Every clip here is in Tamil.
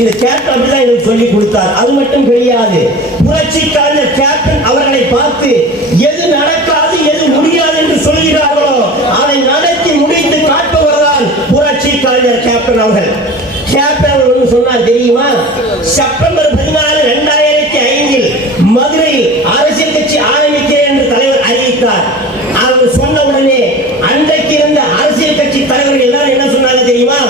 இந்த கேப்டன் அப்படிதான் எங்களுக்கு சொல்லி கொடுத்தார். அது மட்டும் கிடையாது, புரட்சி கலைஞர் கேப்டன் அவர்களை பார்த்து எது நடக்காது எது முடியாது என்று சொல்கிறார்களோ அதை நடத்தி முடித்து காட்டுவதுதான் புரட்சி கலைஞர் கேப்டன் அவர்கள். கேப்டன் அவர்கள் சொன்னார் தெரியுமா? செப்டம்பர் 14, 2005 மதுரையில் அரசியல் கட்சி ஆரம்பிக்கிறேன் என்று தலைவர் அறிவித்தார். அவர் சொன்ன உடனே அன்றைக்கு இருந்த அரசியல் கட்சி தலைவர்கள் எல்லாரும் என்ன சொன்னாங்க தெரியுமா?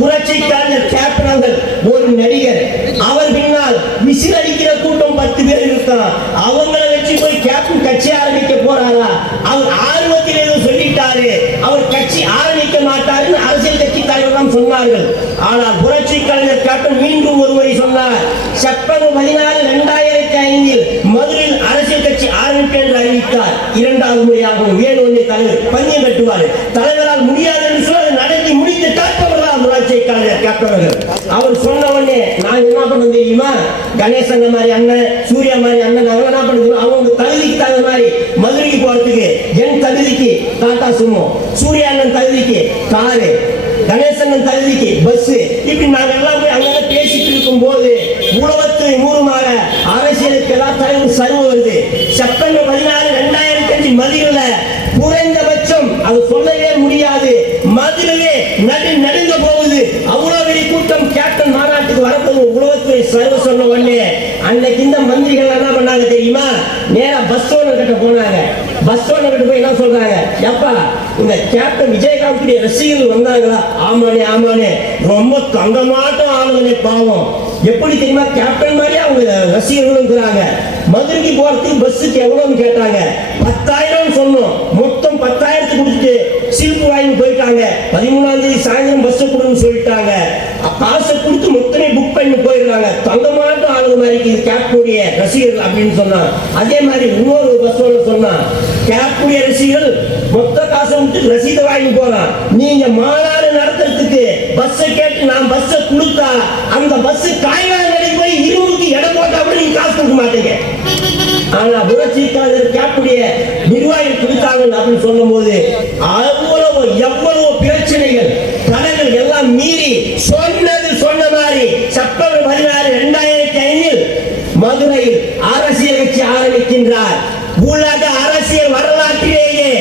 புரட்சி கலைஞர் கேப்டன் அவர்கள் ஒரு நடிகர், அவர் பின்னால் விசில் அடிக்கிற கூட்டம் 10 பேர் இருக்கான், அவங்களை வச்சு போய் கேப்டன் கட்சி ஆரம்பிக்க போறாரா? அவர் ஆர்வத்தில் எதுவும் சொல்லிட்டாரு, அவர் கட்சி ஆரம்பிக்க மாட்டாருன்னு அரசியல் கட்சி தலைவர் தான் சொன்னார்கள். ஆனால் புரட்சி கலைஞர் கேப்டன் மீண்டும் ஒருமுறை சொன்னார். செப்டம்பர் 14, 2005 மதுரையில் அரசியல் கட்சி ஆரம்பிக்க என்று அறிவித்தார். இரண்டாவது முறையாகவும் வேணும்னே தலைவர் பஞ்சம் கட்டுவார். தலைவரால் முடியாது என்று சொல்ல நடத்தி முடித்து காட்டுவதா புரட்சி கலைஞர் கேப்டன். அவர் சொன்ன உடனே நான் என்ன பண்ண தெரியுமா? கணேசன் மாதிரி அண்ணன், சூர்யா மாதிரி அண்ணன், அவங்க என்ன பண்ணுது, அவங்க தகுதிக்கு தகுந்த மாதிரி மதுரைக்கு போறதுக்கு என் தகுதிக்கு டாடா சுமோ, சூர்யா அண்ணன் தகுதிக்கு காரு, கணேசன் தகுதிக்கு பஸ், இப்படி நாங்க எல்லாம் போய் அங்க பேசிட்டு இருக்கும் போது உலகத்துறை மூலமாக அரசியலுக்கு எல்லாம் தலைவர் சர்வ வருது. செப்டம்பர் 14, 2005 மதுரையில குறைந்தபட்சம் அது சொல்லவே முடியாது, மதுரையே நடுங்க போகுது. அவ்வளவு பெரிய கூட்டம் கேப்டன் மாநாட்டுக்கு வரப்போது உலகத்துறை சர்வ சொன்ன உடனே அன்னைக்கு இந்த மந்திரிகள் என்ன பண்ணாங்க தெரியுமா? நேரா பஸ் ஓனர் கிட்ட போனாங்க. பஸ் ஓனர் கிட்ட போய் என்ன சொல்றாங்க? எப்பா இந்த கேப்டன் விஜயகாந்த் ரசிகர்கள் வந்தாங்களா? ஆமானே ரொம்ப தங்கமாட்டம் ஆளுங்களே, பாவம். எப்படி தெரியுமா? கேப்டன் மாதிரி அவங்க ரசிகர்களும் இருக்கிறாங்க. மதுரைக்கு போறதுக்கு பஸ்ஸுக்கு எவ்வளவுன்னு கேட்டாங்க. 10,000 சொன்னோம். மொத்தம் 10,000 கொடுத்துட்டு சில்பு வாங்கி போயிட்டாங்க. 13ஆம் தேதி சாயந்தரம் பஸ் கொடுன்னு சொல்லிட்டாங்க. காசை கொடுத்து மொத்தமே புக் பண்ணி போயிடுறாங்க. தங்கமாட்டம் ஆளுங்க மாதிரி கேப்டனுடைய ரசிகர்கள் அப்படின்னு சொன்னா. அதே மாதிரி இன்னொரு பஸ் சொன்னா கேப்டனுடைய ரசிகர்கள் மொத்த காசை விட்டு ரசீதை வாங்கி போறான். நீங்க மாநாடு நடத்துறதுக்கு பஸ்ஸை கேட்டு நான் பஸ்ஸை கொடுத்தா அந்த பஸ் காய்கறி போய் இருமுக்கு இடம் போட்டா கூட நீங்க காசு கொடுக்க மாட்டீங்க. ஆனா புரட்சி கலைஞர் கேப்டனுடைய நிர்வாகிகள் கொடுத்தாங்க அப்படின்னு சொல்லும் போது எவ்வளவு பிரச்சனைகள் தடைகள் எல்லாம் மீறி சொன்ன மாதிரி செப்டம்பர் 14, 2005 மதுரையில் அரசியல் கட்சி ஆரம்பிக்கின்றார். உலக அரசியல் வரலாற்றிலேயே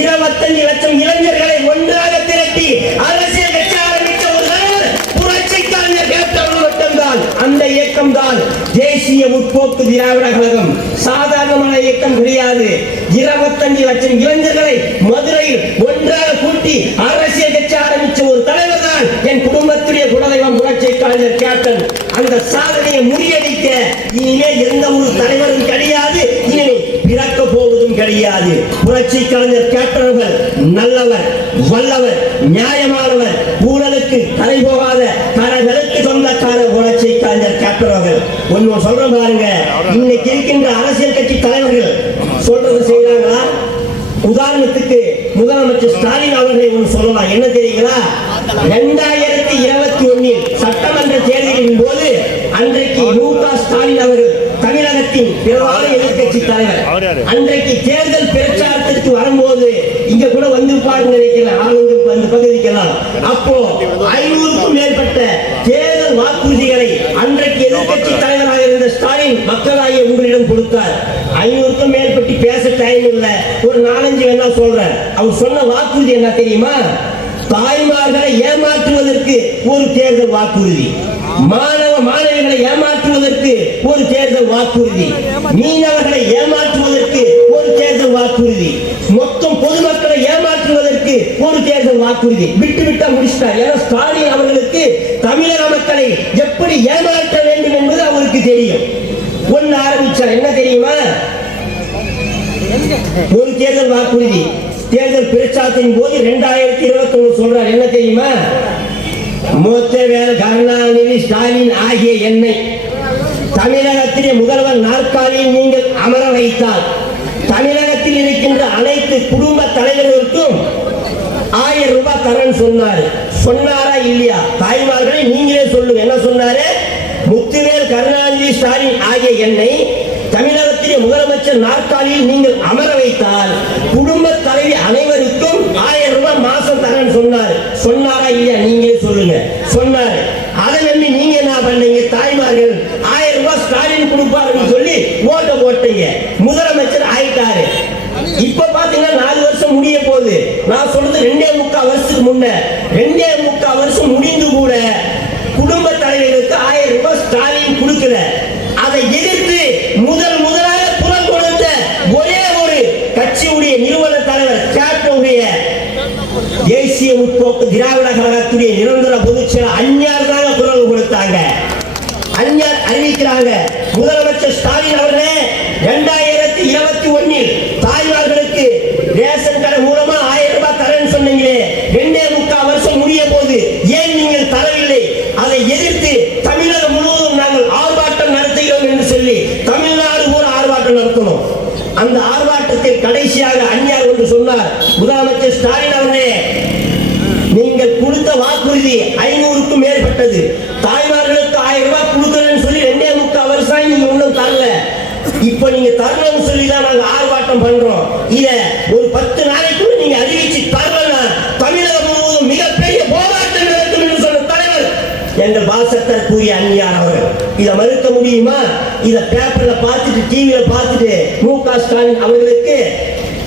25 லட்சம் இளைஞர்களை ஒன்றாக திரட்டி அரசியல் கட்சி ஆரம்பித்த ஒரு தலைவர் புரட்சி கலைஞர் கேப்டன் மட்டும்தான். அந்த இயக்கம் தான் தேசிய முற்போக்கு திராவிட கழகம். சாதாரணமான இயக்கம் கிடையாது. 25 லட்சம் இளைஞர்களை மதுரையில் ஒன்றாக கூட்டி அரசியல் கட்சி ஆரம்பித்த ஒரு தலைவர் தான் என் குடும்பத்துடைய குலதெய்வம் புரட்சி கலைஞர் கேப்டன். அந்த சாதனையை முறியடிக்க இனிமே எந்த ஒரு தலைவரும் கிடையாது, இனிமே பிறக்க போவதும் கிடையாது. புரட்சி கலைஞர் கேப்டன் நல்லவர், வல்லவர், நியாயமானவர், ஊழலுக்கு தலை போகாத கரகளுக்கு சொந்தக்கார புரட்சி கலைஞர் கேப்டன் அவர்கள். ஒன்னு சொல்ற பாருங்க, இன்னைக்கு இருக்கின்ற அரசியல் கட்சி தலைவர்கள் சொல்றது செய்யறாங்களா? உதாரணத்துக்கு முதலமைச்சர் ஸ்டாலின் அவர்களை ஒன்று சொல்லலாம். என்ன தெரியுங்களா? 2021 சட்டமன்ற தேர்தலின் போது அன்றைக்கு மு.க. ஸ்டாலின் அவர்கள் தமிழகத்தின் பிரதான எதிர்கட்சி தலைவர். அன்றைக்கு தேர்தல் பிரச்சாரத்திற்கு வரும்போது இங்க கூட வந்து பாருங்க நினைக்கிறேன், ஆளுங்க அந்த பகுதிக்கெல்லாம். அப்போ 500க்கும் மேற்பட்ட தேர்தல் வாக்குறுதிகளை அன்றைக்கு எதிர்கட்சி தலைவராக இருந்த ஸ்டாலின் மக்களாகிய உங்களிடம் கொடுத்தார். 500க்கும் மேற்பட்டு பேச டைம் இல்ல, ஒரு 4-5 வேணா சொல்றேன். அவர் சொன்ன வாக்குறுதி என்ன தெரியுமா? தாய்மார்களை ஏமாற்றுவதற்கு ஒரு தேர்தல் வாக்குறுதி, மாணவிகளை ஏமாற்றுவதற்கு ஒரு தேர்தல் வாக்குறுதி, மீனவர்களை ஏமாற்றுவதற்கு ஒரு தேர்தல் வாக்குறுதி, மொத்தம் பொதுமக்களை ஏமாற்றுவதற்கு ஒரு தேர்தல் வாக்குறுதி. விட்டு முடிச்சிட்டார். ஏன்னா ஸ்டாலின் அவர்களுக்கு தமிழக மக்களை எப்படி ஏமாற்ற வேண்டும் என்பது அவருக்கு தெரியும். ஒன்னு ஆரம்பிச்சார். என்ன தெரியுமா? ஒரு தேர்தல் வாக்குறுதி தேர்தல் பிரச்சாரத்தின் போது 2021 சொல்றார். என்ன தெரியுமா? மூத்தவேல், கருணாநிதி, ஸ்டாலின் ஆகிய என்னை தமிழகத்திலே முதல்வர் நாற்காலியில் நீங்கள் அமர வைத்தால் தமிழகத்தில் இருக்கின்ற அனைத்து குடும்ப தலைவர்களுக்கும் 1000 ரூபாய் தரேன்னு சொன்னாரு. சொன்னாரா இல்லையா? தாய்மார்களை நீங்களே சொல்லுங்க. என்ன சொன்னாரு? முத்துவேல், கருணாநிதி, ஸ்டாலின் ஆகிய என்னை தமிழகத்திலே முதலமைச்சர் நாற்காலியில் நீங்கள் அமர வைத்தால் குடும்ப தலைவி அனைவருக்கும் 1000 ரூபாய் மாசம் தரேன்னு சொன்னாரு. சொன்னாரா இல்லையா? நீங்களே சொல்லுங்க. சொன்னாரு. அதை நம்பி நீங்க என்ன பண்ணீங்க? ஓட்ட போட்டீங்க, முதலமைச்சர் ஆயிட்டாரு. இப்ப பாத்தீங்கன்னா 4 வருஷம் முடிய போகுது. நான் சொல்றது 2.25 வருஷத்துக்கு முன்ன, 2.25 வருஷம் முடிந்து கூட குடும்ப தலைவருக்கு 1000 ரூபாய் ஸ்டாலின் கொடுக்கல. அதை எதிர்த்து முதலாக குரல் கொடுத்த ஒரே ஒரு கட்சியுடைய நிறுவன தலைவர் கேப்டனுடைய தேசிய முற்போக்கு திராவிட கழகத்துடைய நிரந்தர பொதுச் செயலாளர் அஞ்ஞார் தாங்க குரல் கொடுத்தாங்க. அஞ்ஞார் அறிவிக்கிறாங்க, முதலமைச்சர் ஸ்டாலின் அவர்களே 2021 தாய்மார்களுக்கு ரேஷன் கடை மூலமா 1000 ரூபாய் தரேன்னு சொன்னீங்களே, 2.25 வருஷம் முடிய போது ஏன் நீங்கள் தரவில்லை? அதை எதிர்த்து தமிழகம் முழுவதும் நாங்கள் ஆர்ப்பாட்டம் நடத்துகிறோம் என்று சொல்லி தமிழ்நாடு பூரா ஆர்ப்பாட்டம் நடத்தணும். அந்த ஆர்ப்பாட்டத்தில் கடைசியாக அஞ்ஞார் ஒன்று சொன்னார், முதலமைச்சர் ஸ்டாலின் அவர்களே, நீங்கள் கொடுத்த வாக்குறுதி 500க்கும் மேற்பட்டது. தாய்மார்களுக்கு 1000 ரூபாய் கொடுக்கணும்னு சொல்லி 2.25 வருஷம் நீங்க ஒன்றும் தரல. இப்ப நீங்க தரணும்னு சொல்லி தான் நாங்க ஆர்ப்பாட்டம் பண்றோம். இத ஒரு 10 நாளைக்குள்ள நீங்க அறிவிச்சு தரலன்னா தமிழகம் முழுவதும் மிகப்பெரிய போராட்டம் நடக்கும் என்று சொன்ன தலைவர் எங்கள் பாசத்தர் கூறிய அஞ்ஞார் அவர்கள். இதை மறுக்க முடியுமா? இத பேப்பர்ல பார்த்துட்டு, டிவியில பார்த்துட்டு மு.க. ஸ்டாலின் அவர்களுக்கு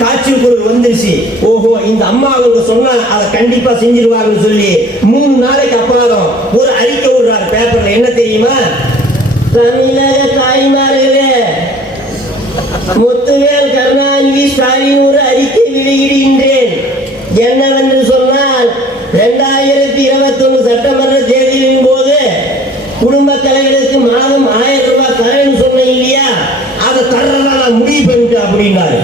காட்சி குரல் வந்துருச்சு. ஓஹோ, இந்த அம்மா அவங்க சொன்னா அதை கண்டிப்பா செஞ்சிருவாங்கன்னு சொல்லி 3 நாளைக்கு அப்புறம் ஒரு அறிக்கை விடுறாரு பேப்பர்ல. என்ன தெரியுமா? தமிழக தாய்மார்களே, முத்துவேல் கருணாநிதி ஸ்டாலின் ஒரு அறிக்கை வெளியிடுகின்றேன். என்னவென்று சொன்னால், 2021 சட்டமன்ற தேர்தலின் போது குடும்ப தலைவருக்கு மாதம் 1000 ரூபாய் தரேன்னு சொன்னேன் இல்லையா, அதை தர்றதா நான் முடிவு பண்ணிட்டேன் அப்படின்னாரு.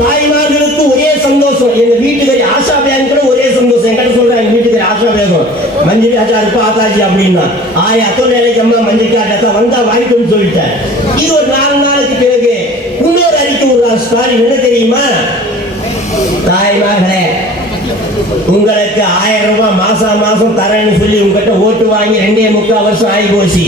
தாய்மார்களுக்கு ஒரே சந்தோஷம். எங்க வீட்டுக்காரி ஆஷா பேகம் கூட ஒரே சந்தோஷம். என்கிட்ட சொல்றேன், எங்க வீட்டுக்காரி ஆஷா பேகம் மஞ்சள் காட்டா இருப்பா ஆத்தாச்சி அப்படின்னா, அத்தனை நாளைக்கு அம்மா மஞ்சள் காட்டா வந்தா வாங்கிட்டு சொல்லிட்டேன். இது ஒரு 4 நாளுக்கு பிறகு இன்னொரு அறிக்கை விடுறார் ஸ்டாலின். என்ன தெரியுமா? தாய்மார்களே, உங்களுக்கு 1000 ரூபாய் மாசம் தரேன்னு சொல்லி உங்ககிட்ட ஓட்டு வாங்கி 2.25 வருஷம் ஆகி போச்சு.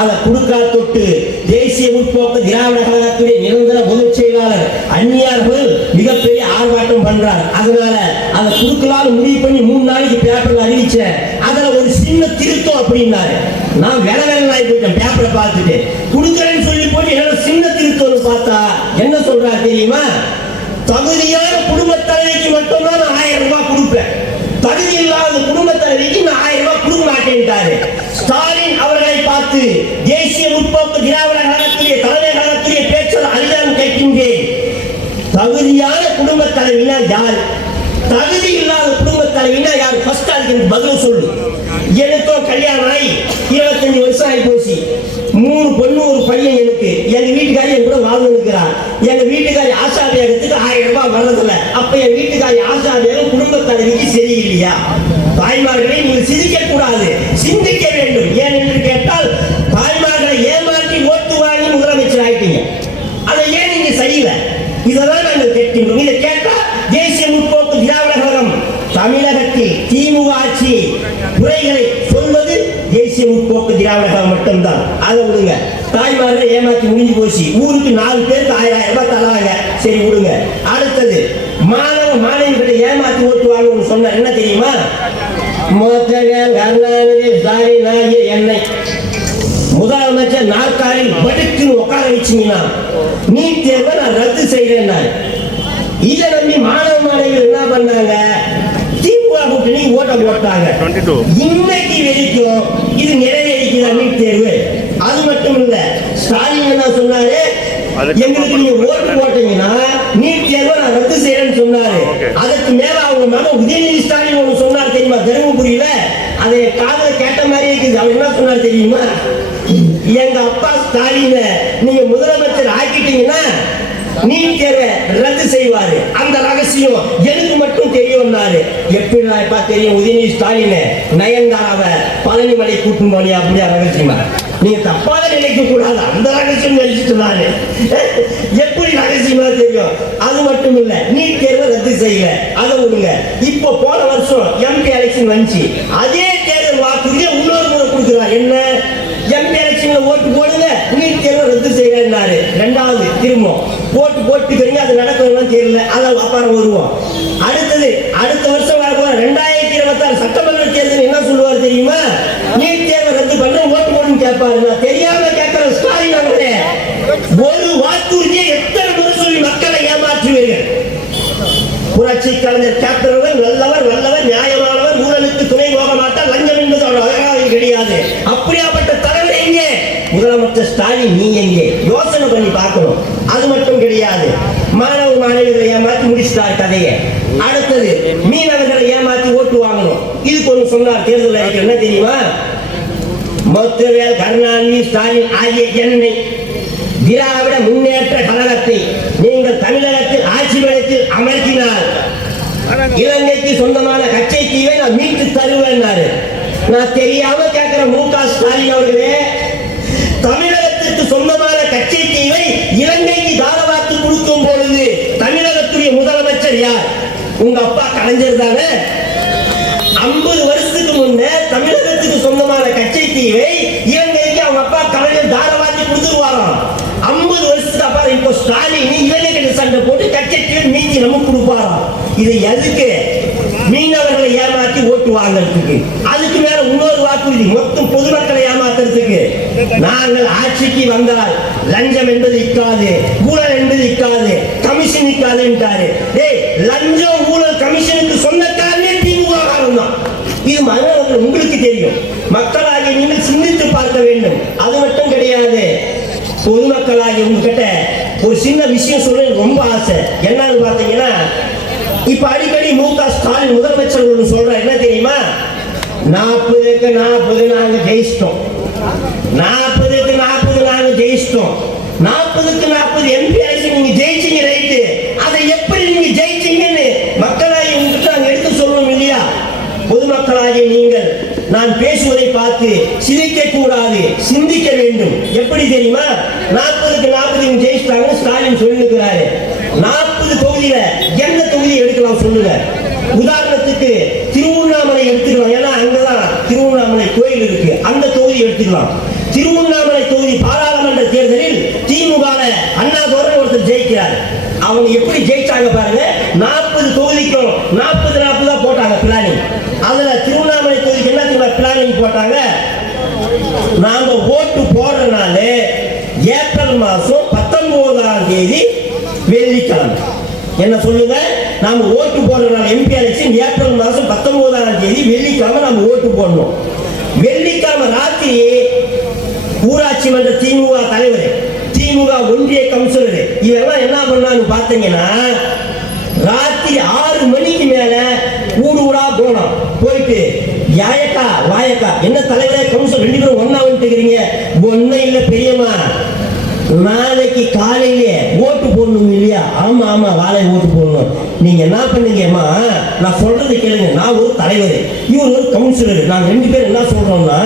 அதை கொடுக்கா தொட்டு தேசிய முற்போக்கு திராவிட கழகத்துடைய நிரந்தர பொதுச் செயலாளர் அந்நியார்கள் மிகப்பெரிய ஆர்ப்பாட்டம் பண்றார். அதனால அதை கொடுக்கலாம்னு முடிவு பண்ணி 3 நாளைக்கு பேப்பர்ல அறிவிச்சேன். அதுல ஒரு சின்ன திருத்தம் அப்படின்னாரு. நான் வேலை ஆகி போயிட்டேன். பேப்பரை பார்த்துட்டு கொடுக்கறேன்னு சொல்லி போட்டு என்னோட சின்ன திருத்தம்னு பார்த்தா என்ன சொல்றா தெரியுமா? தகுதியான குடும்ப தலைவிக்கு மட்டும்தான் நான் 1000 ரூபாய் கொடுப்பேன், தகுதி இல்லாத குடும்ப தலைவிக்கு நான் 1000 ரூபாய் கொடுக்க மாட்டேன்ட்டாரு. ஸ்டாலின் அவர்களை பார்த்து தேசிய முற்போக்கு திராவிட கழகத்துடைய தலைமை கழகத்துடைய பேச்சாளர் அதிகாரம் கேட்கின்றேன், தகுதியான குடும்ப தலைவினா யார், தகுதி இல்லாத குடும்ப தலைவினா யார்? ஃபர்ஸ்ட் அதுக்கு பதில் சொல்லு. எனக்கோ கல்யாணம் ஆகி 25 வருஷம் ஆகி போச்சு. 3 பொண்ணு ஒரு பையன். எனக்கு எங்க வீட்டுக்காரி என் கூட வாழ்ந்து இருக்கிறார். எங்க வீட்டுக்காரி ஆஷா பேகத்துக்கு 1000 ரூபாய் வர்றதில்ல. அப்ப என் வீட்டுக்காரி ஆஷா பேகம் குடும்ப தலைவிக்கு சரியில்லையா? தாய்மார்களை நீங்கள் சிந்திக்க கூடாது, சிந்திக்க வேண்டும். ஏன் என்று கேட்டால், தாய்மார்களை ஏமாற்றி ஓட்டு வாங்கி முதலமைச்சர் ஆயிட்டீங்க. அதை ஏன் நீங்க செய்யல? இதெல்லாம் நாங்கள் கேட்கின்றோம். இதை கேட்டா தேசிய முற்போக்கு திராவிட கழகம் தமிழகத்தில் திமுக ஆட்சி குறைகளை சொல்வது தேசிய முற்போக்கு திராவிட கழகம் மட்டும்தான். அதை விடுங்க. தாய்மார்களை ஏமாற்றி முடிஞ்சு போச்சு. ஊருக்கு 4 பேருக்கு 1000 ரூபாய் தராங்க, சரி விடுங்க. அடுத்தது மாணவர்களை ஏமாற்றி ஓட்டு வாங்க சொன்ன என்ன தெரியுமா? முத்துவேல் கருணாநிதி ஸ்டாலின் ஆகிய என்னை முதலமைச்சர் நாற்காலில் படுக்குன்னு உட்கார வச்சீங்கன்னா நீட் தேர்வை நான் ரத்து செய்கிறேன். இதை நம்பி மாணவிகள் என்ன பண்ணாங்க? திமுக கூட்டணி ஓட்ட போட்டாங்க. இன்னைக்கு வரைக்கும் இது நிறைவேறிக்குதா நீட் தேர்வு? அது மட்டும் இல்ல, ஸ்டாலின் என்ன சொன்னாரு? எங்களுக்கு நீங்க ஓட்டு போட்டீங்கன்னா நீட் தேர்வை நான் ரத்து செய்யறேன்னு சொன்னாரு. அதற்கு மேல அவங்க மகன் உதயநிதி ஸ்டாலின் ஒன்று சொன்னார் தெரியுமா? தருமபுரியில அதை காதல கேட்ட மாதிரி இருக்குது. அவர் என்ன சொன்னார் தெரியுமா? எங்க அப்பா ஸ்டாலின நீங்க முதலமைச்சர் ஆக்கிட்டீங்கன்னா நீட் தேர்வை ரத்து செய்வாரு. அந்த ரகசியம் எனக்கு மட்டும் தெரியும். எப்படி தெரியும்? உதயநிதி ஸ்டாலின் நயன்தாராவை பழனிமலை கூட்டும் போனியா? அப்படியா ரகசியமா? நீங்க தப்பாக நினைக்க கூடாது. அந்த ரகசியம் நினைச்சிட்டு எப்படி ரகசியமா தெரியும்? அது மட்டும் இல்ல, நீட் தேர்வை ரத்து செய்யல, அதை விடுங்க. இப்போ போன வருஷம் எம்பி எலெக்ஷன் வந்துச்சு. அதே தேர்தல் வாக்குறுதியை இன்னொரு முறை கொடுக்குறாரு. என்ன? எம்பி எலெக்ஷன்ல ஓட்டு போடுங்க, நீட் தேர்வை ரத்து செய்யறாரு. 2வது திரும்ப ஓட்டு போட்டுக்கிறீங்க, அது நடக்கும் தெரியல. அதை அப்புறம் வருவோம். அடுத்தது அடுத்த வருஷம் வரப்போற 2026 சட்டமன்ற தேர்தல் என்ன சொல்லுவார் தெரியுமா? நீட் தேர்வை ரத்து பண்ண ஓட்டு போடுன்னு கேட்பாரு. நான் தெரியாம கேட்கிற ஸ்டாலின் அவர்களே, ஒரு வாக்குறுதியை எத்தனை முறை சொல்லி மக்களை ஏமாற்றுவீர்கள்? புரட்சி கலைஞர் கேப்டன் நல்லவர், நல்லவர், நியாயமானவர், ஊழலுக்கு துணை போக மாட்டார், லஞ்சம் என்பது அவர் அழகாக கிடையாது. அப்படியாப்பட்ட தலைவர் எங்கே? முதலமைச்சர் ஸ்டாலின் நீ எங்கே? யோசனை பண்ணி பார்க்கணும். அது மட்டும் கிடையாது, மாணவ மாணவிகளை ஏமாற்றி முடிச்சிட்டார் கதையை. அடுத்தது மீனவர்களை ஏமாற்றி ஓட்டு வாங்கணும். இதுக்கு ஒன்று சொன்னார் தேர்தல் அறிக்கை, என்ன தெரியுமா? முத்துவேல், கருணாநிதி, ஸ்டாலின் ஆகிய என்னை திராவிட முன்னேற்ற கழகத்தை நீங்கள் தமிழகத்தில் ஆட்சி பலத்தில் அமர்த்தினால் இலங்கைக்கு சொந்தமான கச்சை தீவை நான் மீட்டு தருவேன். நான் தெரியாம கேட்கிற மு.க. ஸ்டாலின் அவர்களே, தமிழகத்திற்கு சொந்தமான கச்சை தீவை இலங்கைக்கு தாரவாத்து கொடுக்கும் பொழுது தமிழகத்துடைய முதலமைச்சர் யார்? உங்க அப்பா கலைஞர் தானே. 50 வருஷத்துக்கு முன்னே தமிழகத்துக்கு சொந்தமான கச்சை தீவை இலங்கைக்கு அவங்க அப்பா கலைஞர் தாரவாத்தி கொடுத்துருவாராம். 50 வருஷத்துக்கு அப்புறம் இப்போ ஸ்டாலின் இலங்கைக்கு சண்டை போட்டு கச்சை தீவை மீதி நமக்கு கொடுப்பாராம். இது எதுக்கு? மீனவர்களை ஏமாற்றி ஓட்டு வாங்கறதுக்கு. அதுக்கு மேல இன்னொரு வாக்குறுதி, மொத்தம் பொதுமக்களை ஏமாத்துறதுக்கு. நாங்கள் ஆட்சிக்கு வந்தால் லஞ்சம் என்பது இக்காது, ஊழல் என்பது இக்காது, கமிஷன் இக்காது என்றாரு. லஞ்சம், ஊழல், கமிஷனுக்கு சொந்தக்காரனே திமுக தான். இது மாணவர்கள் உங்களுக்கு தெரியும். மக்களாகிய நீங்கள் சிந்தித்து பார்க்க வேண்டும். அது மட்டும் கிடையாது, பொதுமக்களாகிய உங்ககிட்ட ஒரு சின்ன விஷயம் சொல்ல ரொம்ப ஆசை. என்னன்னு பாத்தீங்கன்னா, இப்ப அடிக்கடி மு.க. ஸ்டாலின் முதலமைச்சர் ஒன்று சொல்ற, என்ன தெரியுமா? 40க்கு 40 நாங்க ஜெயிச்சிட்டோம், 40க்கு 40 நாங்க ஜெயிச்சிட்டோம், 40க்கு 40 எம்பி ஆயிடுச்சு நீங்க ஜெயிச்சீங்க, ரைட்டு. அதை எப்படி நீங்க ஜெயிச்சீங்கன்னு மக்களாகிய உங்ககிட்ட நாங்க எடுத்து சொல்றோம் இல்லையா? பொதுமக்களாகிய நீங்கள் நான் பேசுவதை பார்த்து சிரிக்க கூடாது, சிந்திக்க வேண்டும். எப்படி தெரியுமா? 40க்கு 40 ஜெயிச்சிட்டாங்க ஸ்டாலின் சொல்லிருக்கிறாரு. 40 தொகுதியில எந்த தொகுதி எடுக்கலாம் சொல்லுங்க. உதாரணத்துக்கு திருவண்ணாமலை எடுத்துக்கலாம், ஏன்னா அங்கதான் திருவண்ணாமலை கோயில் இருக்கு, அந்த தொகுதி எடுத்துக்கலாம். திருவண்ணாமலை தொகுதி பாராளுமன்ற தேர்தலில் திமுக அண்ணாதுரை ஒருத்தர் ஜெயிக்கிறார். அவங்க எப்படி ஜெயிச்சாங்க பாருங்க. 40 தொகுதிக்கும் 40 தான் போட்டாங்க பிளானிங். அதுல திருவண்ணாமலை தொகுதிக்கு என்ன பிளானிங் போட்டாங்க? நாம ஓட்டு போடுறதுனால ஏப்ரல் மாசம் 19ஆம் தேதி வெள்ளிக்கிழமை, என்ன சொல்லுங்க, நாம ஓட்டு போடுறதுனால எம்பி எலெக்ஷன் ஏப்ரல் மாசம் 19ஆம் தேதி வெள்ளிக்கிழமை நாம ஓட்டு போடணும். வெள்ளிக்கிழமை ராத்திரி ஊராட்சி மன்ற திமுக தலைவர், திமுக ஒன்றிய கவுன்சிலர் இவெல்லாம் என்ன பண்ணான்னு பாத்தீங்கன்னா, ராத்திரி 6 மணிக்கு மேல ஊடு ஊடா போனோம். போயிட்டு யாயக்கா வாயக்கா, என்ன தலைவரே கவுன்சிலர் 2 பேரும் ஒன்னா வந்துக்கிறீங்க? ஒன்னும் இல்ல பெரியம்மா, நாளைக்கு காலையிலே ஓட்டு போடணும் இல்லையா? ஆமா ஆமா, வாழை ஓட்டு போடணும். நீங்க என்ன பண்ணீங்கம்மா, நான் சொல்றது கேளுங்க. நான் ஒரு தலைவர், இவர் ஒரு கவுன்சிலர், நாங்க 2 பேரும் என்ன சொல்றோம்னா,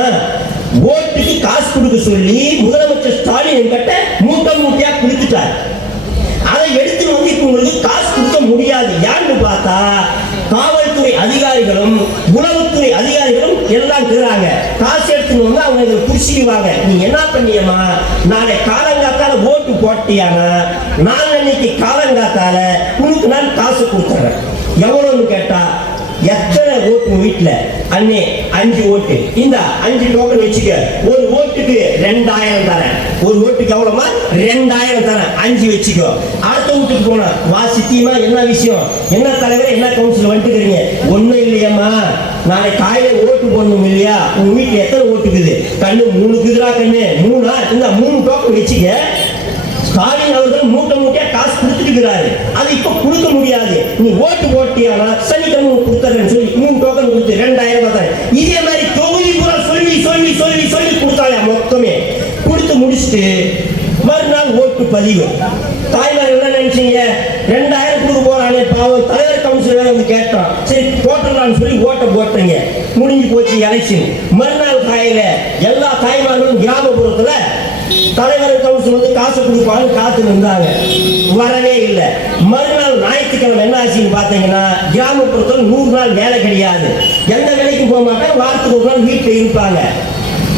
ஓட்டுக்கு காசு கொடுக்க சொல்லி முதலமைச்சர் ஸ்டாலின் என்கிட்ட மூட்டையா கொடுத்துட்டார். அதை எடுத்து வந்து இப்ப உங்களுக்கு காசு கொடுக்க முடியாது. யாருன்னு பார்த்தா காவல்துறை அதிகாரிகளும் உளவுத்துறை அதிகாரிகளும் எல்லாம் இருக்கிறாங்க. காசு எடுத்துன்னு வந்து அவங்க இதை புடிச்சிடுவாங்க. நீங்க என்ன பண்ணியம்மா, நாளை காலங்காத்தால ஓட்டு போட்டியானா நாளைக்கு காலங்காத்தால உங்களுக்கு நான் காசு கொடுத்துறேன். எவ்வளவுன்னு கேட்டா, எத்தனை ஓட்டு வீட்டுல? அண்ணே 5 ஓட்டு, இந்த 5 டோக்கன் வச்சுக்க, ஒரு ஓட்டுக்கு 2000 தரேன். ஒரு ஓட்டுக்கு எவ்வளவுமா? 2000 தரேன், 5 வச்சுக்கோ. அடுத்த வீட்டுக்கு போன வா சித்தியமா, என்ன விஷயம், என்ன தலைவர், என்ன கவுன்சில் வந்துட்டுக்கிறீங்க? ஒண்ணும் இல்லையம்மா, நாளை காலையில ஓட்டு போடணும் இல்லையா? உங்க வீட்டுல எத்தனை ஓட்டுக்குது? கண்ணு 3 குதிரா, கண்ணு 3, இந்த 3 டோக்கன் வச்சுக்க. ஸ்டாலின் அவர்கள் மூட்டையா காசு கொடுத்துட்டு, அது இப்ப கொடுக்க முடியாது. நீ ஓட்டு போட்டியானா சனிக்கிழமை கொடுத்துறேன்னு சொல்லி 3 டோக்கன் கொடுத்து 2000 தான். இதே மாதிரி தொகுதி பூரா சொல்லி சொல்லி சொல்லி சொல்லி கொடுத்தாங்க. மொத்தமே கொடுத்து முடிச்சுட்டு மறுநாள் ஓட்டு பதிவு. தாய்மார் என்ன நினைச்சீங்க? 2000 கொடுக்க போறானே பாவம், தலைவர் கவுன்சிலர் வந்து கேட்டான், சரி போட்டுடலான்னு சொல்லி ஓட்டை போட்டீங்க. முடிஞ்சு போச்சு எலெக்ஷன். மறுநாள் காலையில எல்லா தாய்மார்களும் கிராமப்புறத்துல தலைவர் கவுன்சில் வந்து காசு கொடுப்பான்னு காத்து இருந்தாங்க, வரவே இல்லை. மறுநாள் ஞாயிற்றுக்கிழமை என்ன ஆச்சுன்னு பாத்தீங்கன்னா, கிராமப்புறத்தில் 100 நாள் வேலை கிடையாது, எந்த வேலைக்கும் போக மாட்டாங்க, வாரத்துக்கு 1 நாள் வீட்டில் இருப்பாங்க.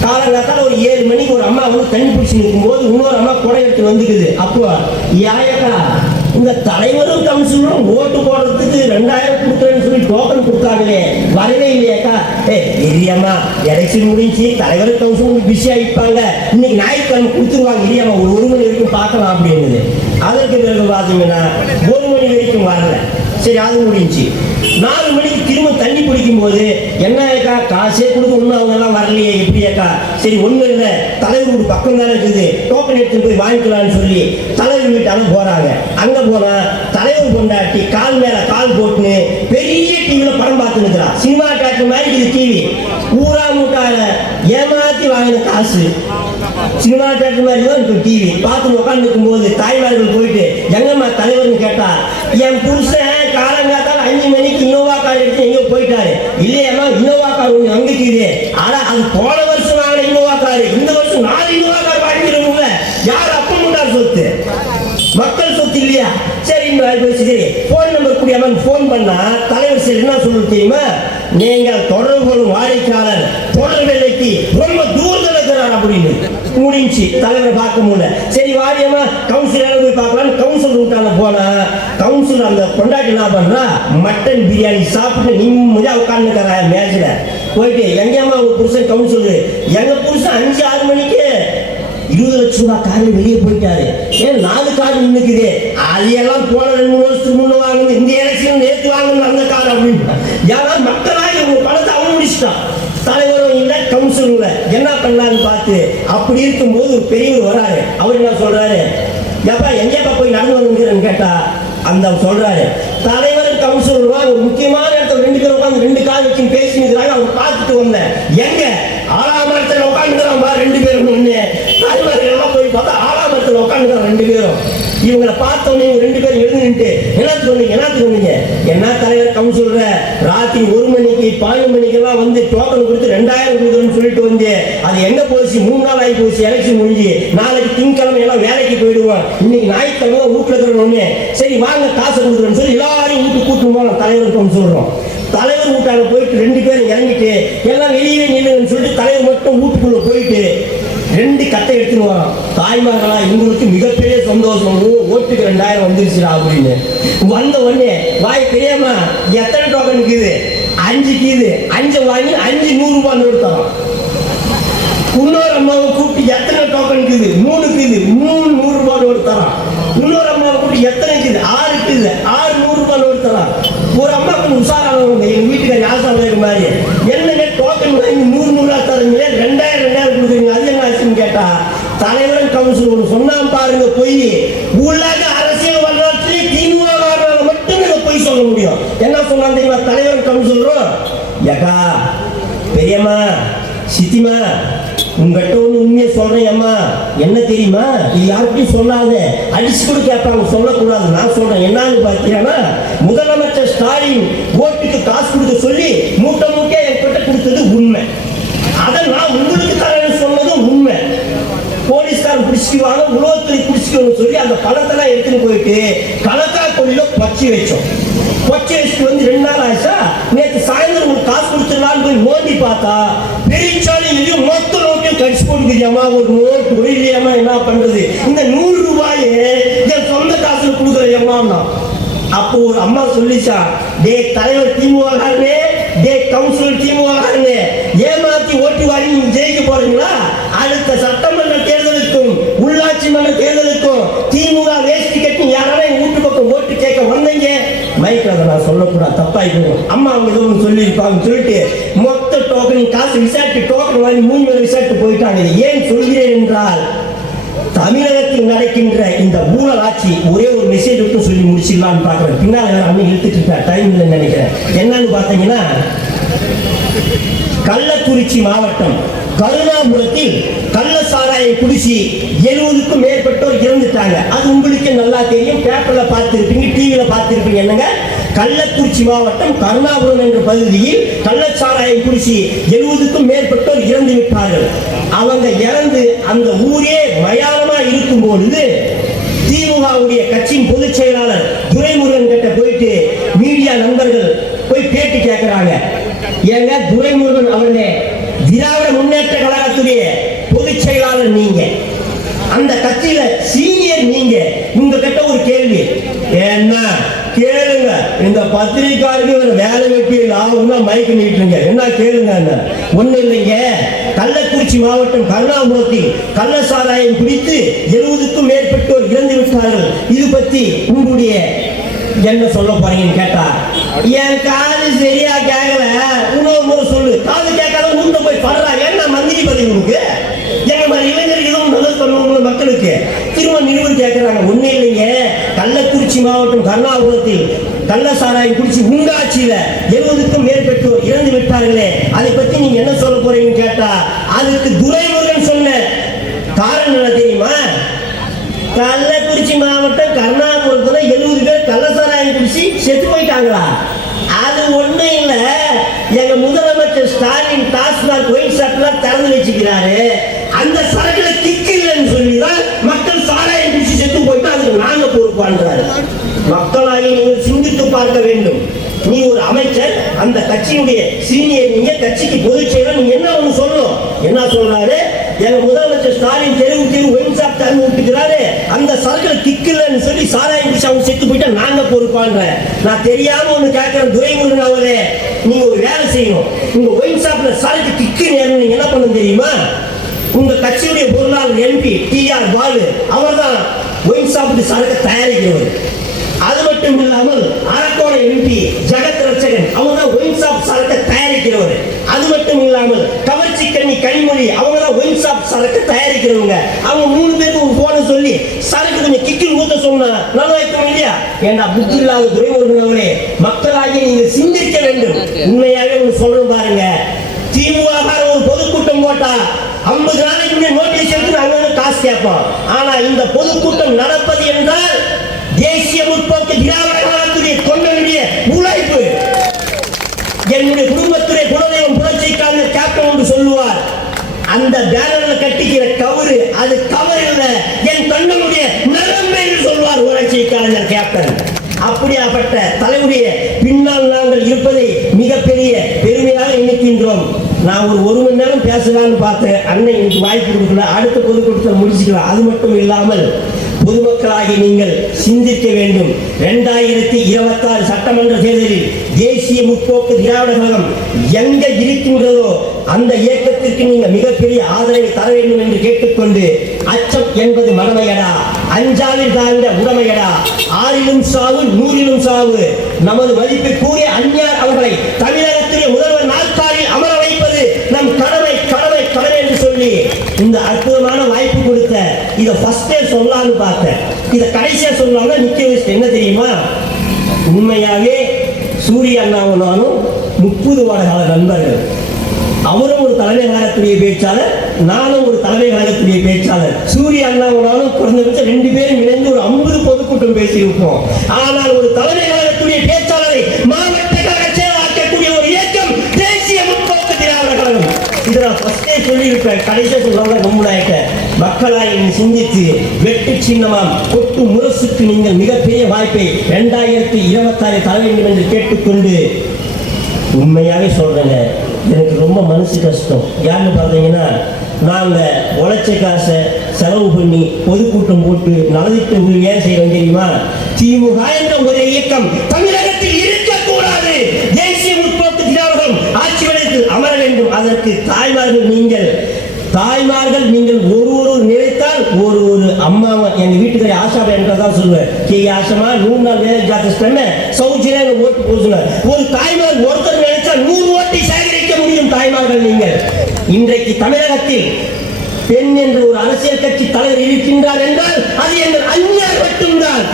காலங்காத்தால ஒரு 7 மணிக்கு ஒரு அம்மா வந்து தண்ணி பிடிச்சி நிற்கும் போது இன்னொரு அம்மா குடை எடுத்து வந்துக்குது. அப்போ யாயக்கா இந்த தலைவரும் கவுன்சிலரும் ஓட்டு போடுறதுக்கு 2000 கொடுக்குறேன்னு சொல்லி டோக்கன் கொடுத்தாங்களே, வரவே இல்லையாக்கா? இல்லையம்மா, எலெக்ஷன் முடிஞ்சு தலைவர் கவுன்சிலர் பிஸி ஆகிப்பாங்க, இன்னைக்கு ஞாயிற்றுக்கிழமை கொடுத்துருவாங்க, இல்லையம்மா ஒரு மணி வரைக்கும் பார்க்கலாம் அப்படின்னு. அதற்கு பிறகு பார்த்தீங்கன்னா 1 மணி வரைக்கும் வரல. சரி, அது முடிஞ்சு 4 மணிக்கு திரும்ப தண்ணி பிடிக்கும் போது என்னக்கா காசே கொடுத்து ஒன்றும் அவங்க எல்லாம் வரலையே, எப்படியாக்கா? சரி, ஒன்றும் இல்லை, தலைவர் வீடு பக்கம் தானே இருக்குது, டோக்கன் எடுத்து போய் வாங்கிக்கலாம்னு சொல்லி தலைவர் வீட்டால போறாங்க. அங்க போனா தலைவர் கொண்டாட்டி கால் மேல கால் போட்டுன்னு பெரிய டிவியில படம் பார்த்து நிற்கிறான். சினிமா தேட்டர் மாதிரி இது டிவி, ஊரா மூட்டால ஏமாத்தி வாங்கின காசு. சினிமா தேட்டர் மாதிரி தான் இப்போ டிவி பார்த்து உட்காந்துருக்கும் போது தாய்மார்கள் போயிட்டு எங்கம்மா தலைவர்னு கேட்டா, என் புருஷன் காலங்காத்தால 5 மணிக்கு இன்னோவா கார் எடுத்து எங்கேயோ போயிட்டாரு. இல்லையம்மா, இன்னோவா கார் ஒன்று அங்கிக்குது. ஆனா அது போன வருஷம் வாங்கின இன்னோவா கார், இந்த வருஷம் 4 இன்னோவா கார் வாங்கிக்கிறோம்ல. யார் அப்பமுட்டார் சொத்து? மக்கள் சொத்து இல்லையா? சரி, சரி, போன் நம்பர் கூடிய போன் பண்ணா தலைவர் சரி என்ன சொல்லுது தெரியுமா? நீங்கள் தொடர்பு கொள்ளும் வாடிக்கையாளர் தொடர் வேலைக்கு ரொம்ப தூரத்தில் இருக்கிறார் அப்படின்னு முடிஞ்சு. தலைவரை பார்க்க முடியல. சரி, வாரியமா கவுன்சிலர் போய் பார்க்கலாம். கவுன்சிலர் விட்டாங்க. போனா கவுன்சிலர் அந்த கொண்டாட்டி என்ன பண்றா, மட்டன் பிரியாணி சாப்பிட்டு நிம்மதியா உட்காந்துக்கிறாங்க மேட்ச்ல. போயிட்டு எங்கேயம்மா உங்க புருஷன் கவுன்சிலர்? எங்க புருஷன் 5-6 மணிக்கு 20 லட்சம் ரூபாய் காரில் வெளியே போயிட்டாரு. ஏன் 4 கார் நின்னுக்குது, அதையெல்லாம் போன 2-3 வருஷத்துக்கு முன்ன வாங்கணும், இந்த எலெக்ஷன் நேற்று வாங்கணும் அந்த கார் அப்படின்னு. ஏன்னா மக்களாக உங்க பணத்தை அவங்க முடிச்சிட்டான். தலைவரும் இல்லை, கவுன்சிலரும் இல்லை. என்ன பண்ணலான்னு பார்த்து அப்படி இருக்கும்போது ஒரு பெரியவர் வராரு. அவர் என்ன சொல்றாரு, ஏப்பா எங்கேப்பா போய் நடந்து வந்துக்கிறேன்னு கேட்டா அந்த சொல்றாரு, தலைவர் கவுன்சிலர் ஒரு முக்கியமான இடத்துல 2 பேர் உட்காந்து 2 கால் வச்சு பேசினுக்கிறாங்க, அவங்க பார்த்துட்டு வந்தேன். எங்க ஆலாமரத்தில் உட்காந்துக்கிறான்பா 2 பேரும். தலைவர்கள் எல்லாம் போய் பார்த்தா ஆலாமரத்தில் உட்காந்துக்கிறான் 2 பேரும். இவங்களை பார்த்தோன்னே 2 பேரும் எழுந்து நின்று என்னத்துக்கு வந்தீங்க? என்ன தலைவர் கவுன்சிலர் ராத்திரி 1 மணிக்கு 12 மணிக்கெல்லாம் வந்து டோக்கன் கொடுத்து 2000 கொடுக்குறேன்னு சொல்லிட்டு வந்து அது எங்க போச்சு? 3 நாள் ஆகி போச்சு, எலெக்ஷன் முடிஞ்சு. நாளைக்கு திங்கக்கிழமை எல்லாம் வேலைக்கு போயிடுவோம், இன்னைக்கு ஞாயிற்றுக்கிழமை வீட்டுல இருக்கிறோன்னு. சரி வாங்க காசு கொடுக்குறேன்னு சொல்லி எல்லாரையும் வீட்டுக்கு கூட்டு போங்க தலைவர் கவுன்சிலரும். தலைவர் வீட்டால போயிட்டு 2 பேரும் இறங்கிட்டு எல்லாம் வெளியே நில்லுன்னு சொல்லிட்டு தலைவர் மட்டும் வீட்டுக்குள்ள போயிட்டு 2 கட்டை எடுத்துன்னு வரோம். தாய்மார்களா, உங்களுக்கு மிகப்பெரிய சந்தோஷம், ஓட்டுக்கு 2000 வந்துருச்சுடா அப்படின்னு. வந்த உடனே வாய் பெரியம்மா எத்தனை டோக்கன் இருக்குது? 5 கீது. 5 வாங்கி 5 100 ரூபாய் நோட்டு தரோம். இன்னொரு அம்மாவை கூப்பிட்டு எத்தனை டோக்கன் இருக்குது? 3 கீது. 3 100 ரூபாய் நோட்டு தரோம். இன்னொரு அம்மாவை கூப்பிட்டு எத்தனை கீது? 6 கீது. 6 100 ரூபாய் நோட்டு தரோம். ஒரு அம்மா கொஞ்சம் உஷாரானவங்க, எங்க வீட்டுக்காரி ஆசாரம் மாதிரி, என்னங்க டோக்கன் வாங்கி 100 தரீங்களே, 2000 கொடுக்குறீங்க, அது என்ன ஆச்சுன்னு கேட்டா தலைவரும் கவுன்சிலர் சொன்னான் பாருங்க பொய். உலக அரசியல் வரலாற்றிலே திமுக மட்டும் பொய் சொல்ல முடியும். என்ன சொன்னா தெரியுமா தலைவரும் கவுன்சிலரும்? ஏக்கா பெரியம்மா, சித்திமா, உங்ககிட்ட ஒண்ணு உண்மையை சொல்றேன் அம்மா, என்ன தெரியுமா? இது யாருக்கும் சொல்லாத, அடிச்சு கூட கேட்பாங்க, சொல்லக்கூடாது. நான் சொல்றேன் என்னன்னு பார்த்தீங்கன்னா, முதலமைச்சர் ஸ்டாலின் ஓட்டுக்கு காசு கொடுக்க சொல்லி மூட்டை மூட்டையா என்கிட்ட கொடுத்தது உண்மை. அதை நான் உங்களுக்கு தரேன்னு சொன்னது உண்மை. போலீஸ்காரன் பிடிச்சிக்குவாங்க, உளவுத்துறை பிடிச்சிக்கணும்னு சொல்லி அந்த பணத்தெல்லாம் எடுத்துன்னு போயிட்டு கணக்கா கொள்ளில பச்சி வச்சோம். பச்சி வச்சுட்டு வந்து 2 நாள் ஆச்சா, நேற்று சாயந்தரம் உங்களுக்கு காசு கொடுத்துடலான்னு போய் நோண்டி பார்த்தா பெரியச்சாலையும் மொத்த நோட்டையும் கடிச்சு போட்டுக்கிறியாமா, ஒரு நோட்டு ஒழியாமா, என்ன பண்றது? இந்த 100 ரூபாயே என் சொந்த காசுல கொடுக்குறேம்மா. அப்போ ஒரு அம்மா சொல்லிச்சா, டே தலைவர் திமுககாரனே, டே கவுன்சிலர் திமுககாரனே, ஏமாத்தி ஓட்டு வாங்கி நீங்க ஜெயிக்க போறீங்களா? அடுத்த சட்டமன்ற தேர்தலுக்கும் உள்ளாட்சி மன்ற தேர்தலுக்கும் திமுக வேஷ்டி கட்டி யாராவது வீட்டு பக்கம் ஓட்டு கேட்க வந்தீங்க, மைக்ல அதை நான் சொல்லக்கூடாது, தப்பாயிடும். அம்மா அவங்க எதுவும் சொல்லியிருப்பாங்க சொல்லிட்டு மொத்த டோக்கன் காசு விசாரிட்டு டோக்கன் வாங்கி 3 பேர் விசாரிட்டு போயிட்டாங்க. ஏன் சொல்கிறேன் என்றால், தமிழகத்தில் நடக்கின்ற இந்த ஊழல் ஆட்சி, ஒரே ஒரு மெசேஜ் மட்டும் சொல்லி முடிச்சிடலான்னு பாக்குறேன். பின்னால் அண்ணன் இழுத்துட்டு இருக்க டைம் இல்லைன்னு நினைக்கிறேன். என்னன்னு பார்த்தீங்கன்னா, கள்ளக்குறிச்சி மாவட்டம் கருணாபுரத்தில் கள்ள சாராயை குடிச்சு 70க்கும் மேற்பட்டோர் இறந்துட்டாங்க. அது உங்களுக்கு நல்லா தெரியும், பேப்பர்ல பார்த்திருப்பீங்க, டிவியில பார்த்திருப்பீங்க. என்னங்க, கள்ளக்குறிச்சி மாவட்டம் கருணாபுரம் என்ற பகுதியில் கள்ளச்சாராயம் குடிச்சு 70க்கும் மேற்பட்டோர் இறந்து விட்டார்கள். அவங்க இறந்து அந்த ஊரே மயானமா இருக்கும் பொழுது திமுகவுடைய கட்சியின் பொதுச் செயலாளர் துரைமுருகன் கிட்ட போயிட்டு மீடியா நண்பர்கள் போய் பேட்டி கேட்கிறாங்க. ஏங்க துரைமுருகன் அவர்களே, திராவிட முன்னேற்ற கழகத்துடைய பொதுச் செயலாளர் நீங்க, அந்த கட்சியில சீனியர் சீனியர் நீங்க, உங்ககிட்ட ஒரு கேள்வி. என்ன கேளுங்க, இந்த பத்திரிக்காருக்கு வேலை வெட்டி லாபம்னா மைக்கு நீட்டுங்க, என்ன கேளுங்க. ஒண்ணு இல்லைங்க, கள்ளக்குறிச்சி மாவட்டம் கருணாபுரத்தில் கள்ள சாராயம் குடித்து 70க்கும் மேற்பட்டோர் இறந்து விட்டார்கள். இது பத்தி உங்களுடைய என்ன சொல்ல போறீங்கன்னு கேட்டா, என் காது சரியா கேட்கல, இன்னொரு முறை சொல்லு. காது கேட்காத உண்ட போய் படுறா, என்ன மந்திரி பதவி உனக்கு? எங்க மாதிரி இளைஞர்களும் நல்லது பண்ணுவோம் மக்களுக்கு. திரும்ப நிறுவனம் கேட்கிறாங்க. ஒண்ணு இல்லைங்க, கள்ளக்குறிச்சி மாவட்டம் கருணாபுரத்தில் கள்ள சாராயம் குடிச்சு உங்காட்சியில 70க்கும் மேற்பட்டோர் இறந்து விட்டார்களே, அதை பத்தி நீங்க என்ன சொல்ல போறீங்கன்னு கேட்டா, அதுக்கு துரைமுருகன் சொன்ன காரணம் என்ன தெரியுமா? கள்ளக்குறிச்சி மாவட்டம் கருணாபுரத்துல 70 பேர் கள்ளசாராயம் குடிச்சு செத்து போயிட்டாங்களா? அது ஒண்ணு இல்ல, எங்க முதலமைச்சர் ஸ்டாலின் டாஸ்மாக் ஒயின் ஷாப்லாம் திறந்து வச்சுக்கிறாரு. அந்த சரக்குல கிக் இல்லைன்னு சொல்லிதான் மக்கள் சாராயம் குடிச்சு செத்து போயிட்டு அதுக்கு நாங்க பொறுப்பான்றாரு. மக்களாகி நீங்கள் சிந்தித்து பார்க்க வேண்டும். நீ ஒரு அமைச்சர், அந்த கட்சியினுடைய சீனியர், நீங்க கட்சிக்கு பொதுச் செயலர், நீங்க என்ன ஒண்ணு சொல்லணும். என்ன சொல்றாரு? எங்க முதலமைச்சர் ஸ்டாலின் தெருவு ஒயின் ஷாப் திறந்து விட்டுக்கிறாரு, அந்த சரக்குல கிக் இல்லைன்னு சொல்லி சாராயம் குடிச்சு அவங்க செத்து போயிட்டா நாங்க பொறுப்பான்ற. நான் தெரியாம ஒண்ணு கேட்கிறேன், துரைமுருகன் அவர்களே, நீங்க ஒரு வேலை செய்யணும். உங்க ஒயின் ஷாப்ல சரக்கு கிக்கு நேரம் நீங்க என்ன பண்ண தெரியுமா? உங்க கட்சியுடைய பொருளாளர் எம்பி TR பாலு, அவர் தான் ஒயின் ஷாப்புக்கு சரக்கு தயாரிக்கிறவர். அது மட்டும் இல்லாமல் அரக்கோணம் எம்பி ஜெகத் ரட்சகன், அவங்க தான் ஒயின் ஷாப் சரக்கு தயாரிக்கிறவர். அது மட்டும் இல்லாமல் கவர்ச்சி கண்ணி கனிமொழி, அவங்க தான் ஒயின் ஷாப் சரக்கு தயாரிக்கிறவங்க. அவங்க 3 பேருக்கு ஒரு போன சொல்லி சரக்கு கொஞ்சம் கிக்கில் ஊத்த சொன்னா நல்லா வைக்கணும் இல்லையா? ஏன்னா புத்தி இல்லாத துரைமுருகன் அவரே, மக்களாகிய நீங்க சிந்திக்க வேண்டும். உண்மையாவே ஒன்று சொல்றேன் பாருங்க, திமுக ஒரு பொதுக்கூட்டம் போட்டா 50 நாளைக்கு நோட்டீஸ் எடுத்து அங்க காசு கேட்போம். ஆனா இந்த பொதுக்கூட்டம் நடப்பது என்றால் தேசிய முற்போக்கு திராவிட கழகத்துடைய தொண்டனுடைய உழைப்பு. என்னுடைய குடும்பத்துடைய குலதெய்வம் புரட்சிக்கான கேப்டன் என்று சொல்லுவார். அந்த பேனர்ல கட்டிக்கிற கவரு அது கவர் இல்ல, என் தொண்டனுடைய நரம்பு என்று சொல்வார் புரட்சிக்கான கேப்டன். அப்படியாப்பட்ட தலைவருடைய பின்னால் நாங்கள் இருப்பதை மிகப்பெரிய பெருமையாக நினைக்கின்றோம். நான் ஒரு மணி நேரம் பேசலாம்னு பார்த்தேன், அண்ணன் எனக்கு வாய்ப்பு கொடுக்கல. அடுத்த பொதுக்கூட்டத்தில் முடிச்சுக்கலாம். அது மட்டும் இல்லாமல் பொதுமக்களாகி நீங்கள் சிந்திக்க வேண்டும். 2026 சட்டமன்ற தேர்தலில் தேசிய முற்போக்கு திராவிட கழகம் எங்க இருக்கின்றதோ அந்த இயக்கத்திற்கு நீங்கள் மிகப்பெரிய ஆதரவை தர வேண்டும் என்று கேட்டுக்கொண்டு, அச்சம் என்பது மடமையடா, அஞ்சாவில் தாழ்ந்த உடமையடா, 6லும் சாவு 100லும் சாவு. நமது மதிப்பிற்குரிய அந்நியார் அவர்களை தமிழகத்திலே முதல்வர் நாற்காலில் அமர வைப்பது நம் கடமை கடமை கடமை என்று சொல்லி இந்த அற்புதமான வாய்ப்பு கொடுத்த இதை ஃபர்ஸ்டே சொல்லலாம்னு பார்த்தேன். இதை கடைசியா சொல்லலாம்னா நிக்க வச்சு என்ன தெரியுமா? உண்மையாவே சூரிய அண்ணாவும் நானும் 30 வருட நண்பர்கள். அவரும் ஒரு தலைமை கழகத்துடைய பேச்சாளர், நானும் ஒரு தலைமை கழகத்துடைய பேச்சாளர். சூரிய அண்ணாவும் நானும் குறைந்தபட்சம் 2 பேரும் இணைந்து ஒரு 50 பொதுக்கூட்டம் பேசியிருப்போம். ஆனால் ஒரு தலைமை கழகத்துடைய பேச்சாளரை மாவட்ட கழக செயலாக்கக்கூடிய ஒரு இயக்கம் தேசிய முற்போக்கு திராவிட கழகம். இதை நான் ஃபர்ஸ்டே சொல்லியிருப்பேன், கடைசியாக சொல்றவங்க கும்பலாயிட்ட. மக்களாய் சிந்தித்து வெட்டு சின்னமாம் கொட்டு முரசுக்கு நீங்கள் மிகப்பெரிய வாய்ப்பை 2026 தர வேண்டும் என்று கேட்டுக்கொண்டு, உண்மையாவே சொல்றேங்க, எனக்கு ரொம்ப மனசு கஷ்டம். யாருன்னு பார்த்தீங்கன்னா, நாங்கள் உழைச்ச காசை செலவு பண்ணி பொதுக்கூட்டம் போட்டு நலத்திட்டம் ஏன் செய்யறோம் தெரியுமா? திமுக என்ற ஒரு இயக்கம் தமிழகத்தில் இருக்கக்கூடாது. தேசிய முற்போக்கு திராவிடம் ஆட்சி வளையத்தில் அமர வேண்டும். அதற்கு தாய்மார்கள் நீங்கள் ஒரு நினைத்தால் ஒரு அம்மா, எங்க வீட்டுக்கு ஆஷா என்றதான் சொல்லுவேன். ஆஷமா 100 நாள் வேலை ஜாத்திஸ்டமே சௌஜியா ஓட்டு போடுங்க. ஒரு தாய்மார் ஒருத்தர் நினைச்சா 100 ஓட்டை சேகரிக்க முடியும். தாய்மார்கள் நீங்கள் இன்றைக்கு தமிழகத்தில் பெண் என்று ஒரு அரசியல் கட்சி தலைவர் இருக்கின்றார் என்றால் அது எங்கள் அந்நியார் மட்டும்தான்.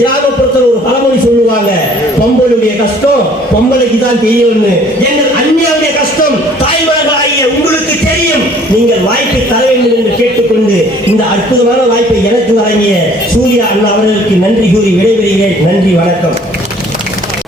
கிராமப்புறத்தில் ஒரு பழமொழி சொல்லுவாங்க, பொம்பளுடைய கஷ்டம் பொம்பளைக்கு தான் தெரியும்னு. எங்கள் அந்நியாருடைய கஷ்டம் தாய்மார்களாகிய உங்களுக்கு தெரியும். நீங்கள் வாய்ப்பை தர வேண்டும் என்று கேட்டுக்கொண்டு இந்த அற்புதமான வாய்ப்பை எனக்கு வழங்கிய சூர்யா அண்ணா அவர்களுக்கு நன்றி கூறி விடைபெறுகிறேன். நன்றி, வணக்கம்.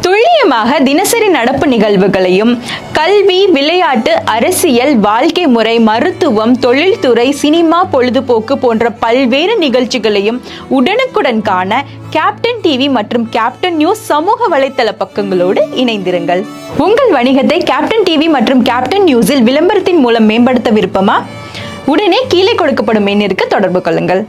துல்லியமாக தினசரி நடப்பு நிகழ்வுகளையும் கல்வி, விளையாட்டு, அரசியல், வாழ்க்கை முறை, மருத்துவம், தொழில்துறை, சினிமா, பொழுதுபோக்கு போன்ற பல்வேறு நிகழ்ச்சிகளையும் உடனுக்குடன் காண கேப்டன் டிவி மற்றும் கேப்டன் நியூஸ் சமூக வலைத்தள பக்கங்களோடு இணைந்திருங்கள். உங்கள் வணிகத்தை கேப்டன் டிவி மற்றும் கேப்டன் நியூஸில் விளம்பரத்தின் மூலம் மேம்படுத்த விருப்பமா? உடனே கீழே கொடுக்கப்படும் எண்ணிற்கு தொடர்பு கொள்ளுங்கள்.